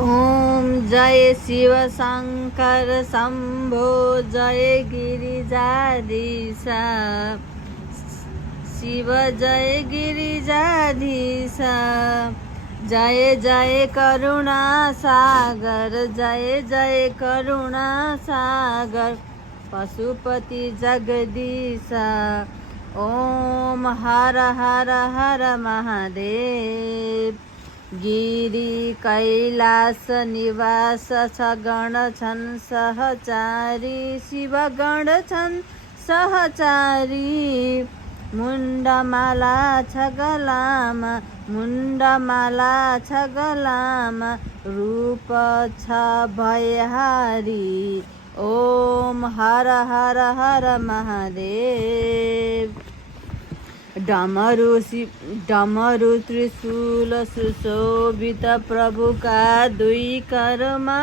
ओम जय शिव शंकर शंभो जय गिरिजाधीश शिव जय गिरिजाधीश जय जय करुणा सागर जय जय करुणा सागर पशुपति जगदीश ओम हर हर हर महादेव गिरी कैलास निवास छ गण छन् सहचारी शिव गण छन् सहचारी मुण्डमाला छ गलामा मुण्डमाला छ गलामा रूप छ भयहारी ओम हर हर हर महादेव डमरु त्रिशूल सुशोभित प्रभुका दुई करमा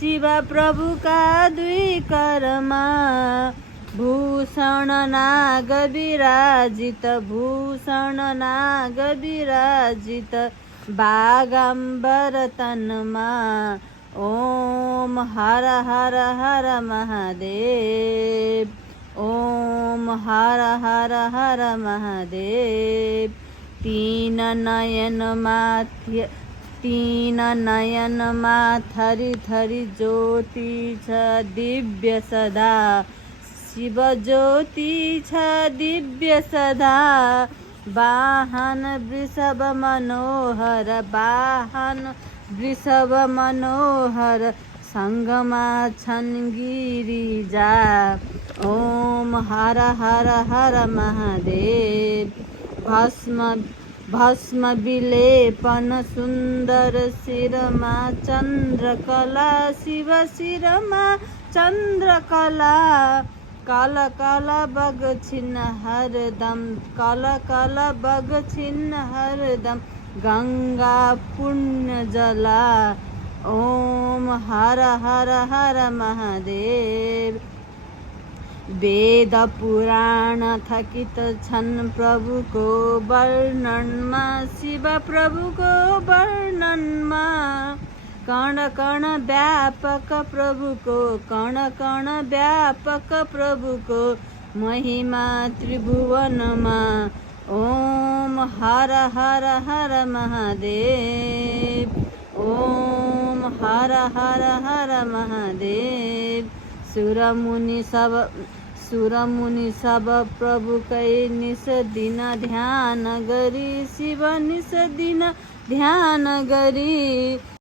शिव प्रभुका दुई करमा भूषण नाग विराजित बागम्बर तनमा ओम हर हर हर महादेव ओम हर हर हर महादेव तीन नयनमा थरी थरी ज्योति छ दिव्य सदा शिव ज्योति छ दिव्य सदा वाहन वृषभ मनोहर संगमा छन् गिरिजा ओम हर हर हर महादेव भस्म विलेपन सुन्दर शिरमा चन्द्रकला शिव शिरमा चन्द्रकला कल कल बगछिन् हरदम गंगा पुण्य जला ओम हर हर हर महादेव वेद पुराण थकित छन् प्रभुको वर्णनमा शिव प्रभुको वर्णनमा कण कण व्यापक प्रभुको महिमा त्रिभुवनमा ओम हर हर हर महादेव ओम हर हर हर महादेव सुरमुनि सब प्रभुकै निस दिन ध्यान गरी शिव निस दिन ध्यान गरी